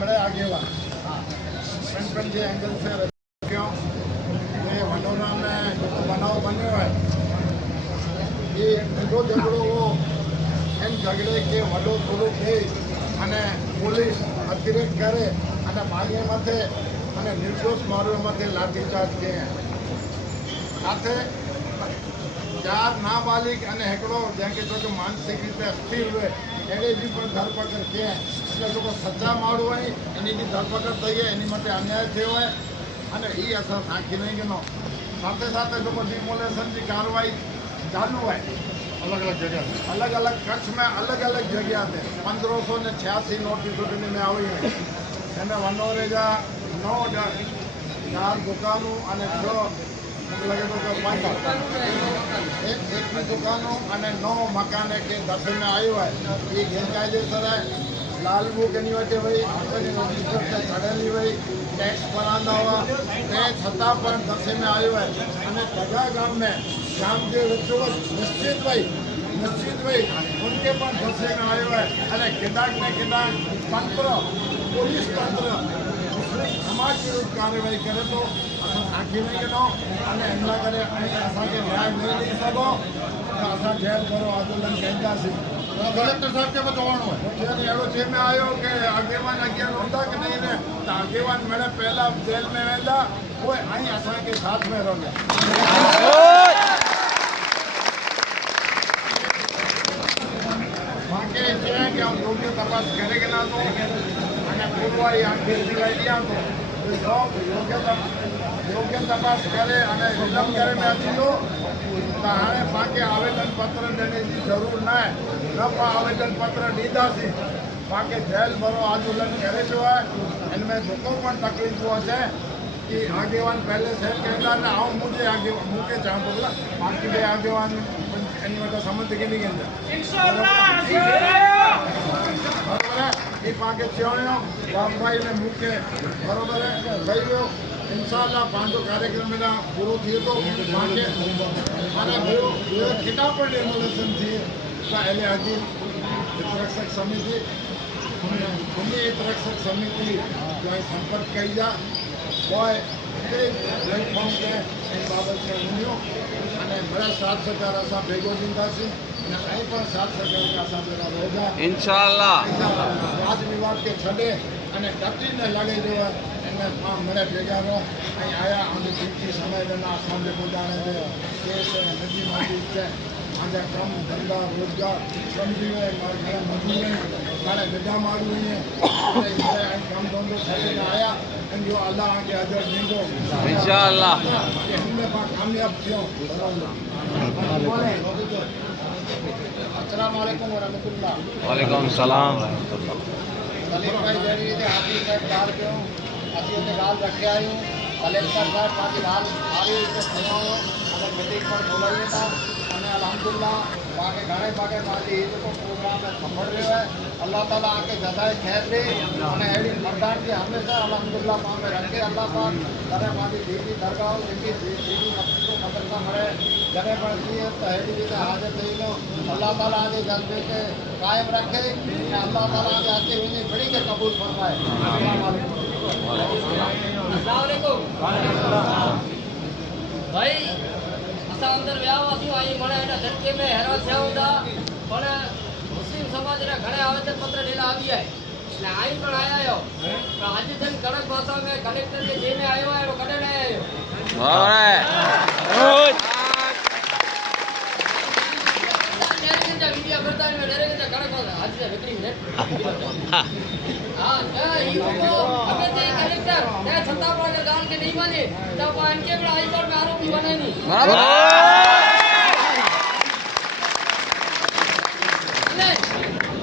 बड़े आगे हुआ जे एंगल से क्यों ये वनोरा में बनाव बने हुए ये जो झगड़ो वो इन झगड़े के वडो थोड़ो थे अने पुलिस अतिरेक करे अने मागे मथे अने निर्दोष मारो मथे लाठीचार्ज किए साथे चार नाबालिग अने हेकड़ो जैसे जो मानसिक रीते अस्थिर हुए एने भी धरपकड़ किए એટલે લોકો સજા માળું હોય એની બી ધરપકડ થઈ ગઈ એની માટે અન્યાય થયો હોય અને એ અસર નાખી નહીં ગયો સાથે સાથે લોકો ડિમોલેશનની કાર્યવાહી ચાલુ હોય अलग अलग कच्छ में अलग अलग जगह थे 1586 नोटिस में आई है एने वनोरे जा 9 4 दुकानों અને 6 लगे तो 5 एक दुकानों અને 9 मकाने के दफे में आयो है ये गैरकायदेसर है लाल बुक नहीं होते भाई रजिस्टर से चढ़ेली भाई टैक्स भरांदा हुआ ते छता पर दफे में आयो है અને टगा गांव में गांव के वचोवच निश्चित भाई उनके पर दफे में आयो है અને किदाक ने किदाक तंत्र पुलिस तंत्र समाज विरुद्ध कार्यवाही करे तो असां साखी नहीं करो અને એમના કરે અહીં અસાंखे न्याय नहीं ॾेई सघो तो असां जेल भरो आंदोलन कंदासीं कलेक्टर साहब के बतावणो है अहिड़ो जे में आयो कि अॻेवान अॻियां हूंदा कि नहीं ने त अॻेवान मेरे पहला जेल में वेंदा उहे અહીં असांखे साथ में रहंदा बाक़ी जीअं कि हम योग्य तपास करे कि ना तो अने पूर्वाई आंखे दिलाई दिया तो योग्य तपास करे अने विलंब करे में अची तो हाणे पाके आवेदन पत्र देने की जरूर न है न आवेदन पत्र दीदासीं पाके जेल भरो आंदोलन करे जो है इनमें जेको पण तकलीफ़ है कि आगेवान पहले से कहता ना आऊँ मुझे आगे मुझे चाहतो बोला बाकी बे आगेवान इन वटा समझ के नहीं कहता बराबर है ये पाके चवणो भाई ने मुके बराबर है भाई वो इंशाल्लाह पांचो कार्यक्रम में पूरो थिए तो पाके माने वो किताब पर डेमोलेशन थी पहले अजी हितरक्षक समिति हितरक्षक समिति जो संपर्क कई जा बॉय प्लेटफॉर्म के बाबत से उन्हों અને બડા સાથ સહકાર અસા ભેગો દીધાસી અને અહીં પણ સાથ સહકાર અસા ભેગા રહેજા ઇન્શાઅલ્લાહ વાદ વિવાદ કે છડે અને ડટીને લાગે જેવા એને મને ભેગા રહો અહીં આયા અને ટીકી સમય લેના સામે પોતાને દે કેસ નદી માટી છે આજે કામ ધંધા રોજગાર સમજી હોય મારા મજૂર મારે ગજા મારું અહીંયા અહીં કામ ધંધો કરીને આયા जो अल्लाह आगे अजर देंगे इंशाअल्लाह हमने कामयाब थी अस्सलाम वालेकुम व रहमतुल्लाह वालेकुम सलाम सलीम भाई जरी रीते हाथी साहब कार के असी ओते गाल रखे आयो कलेक्टर साहब पाकी गाल आवी तो खयो अगर मीटिंग पर बोलाइए था અને अल्हम्दुलिल्लाह बाकी घणे बाकी पाकी ये तो प्रोग्राम में सफल रहो है अल्लाह ताला आके जदाए खैर दे અને એડી મરદાન કે હંમેશા અલ્હમ્દુલિલ્લાહ પામે રखे अल्लाह पाक करे पाकी दीदी दरगाह जेकी दीदी मस्जिद को मदरसा मरे जरे पर दिए तो एडी रीते हाजिर થઈ લો अल्लाह ताला आगे जज्बे के कायम रखे અને अल्लाह ताला आगे आती हुई बड़ी के कबूल फरमाए अस्सलाम वालेकुम भाई अंदर व्यावासी आई मने एना धरती में हैरान थया हुंदा पण मुस्लिम समाज रे घणे आवेदन पत्र लेला आवी है એટલે આઈ પણ આયા તો આજે જન કડક ભાષા में कलेक्टर के जे में आयो है कડે ન आयो બરાબર डेरे के वीडियो करता है डेरे के कड़क भाषा आज से विक्री है हां ई को अबे ते कलेक्टर ते छत्ता पर अगर गाल के नहीं माने तब इनके पर हाई कोर्ट में आरोपी बने नहीं बराबर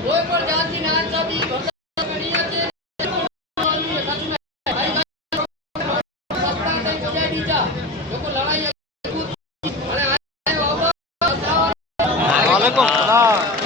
कोई पर जाति नान सभी बढ़िया के सच में भाई सत्ता नहीं किया दीजा लोग लड़ाई वालेकुम सलाम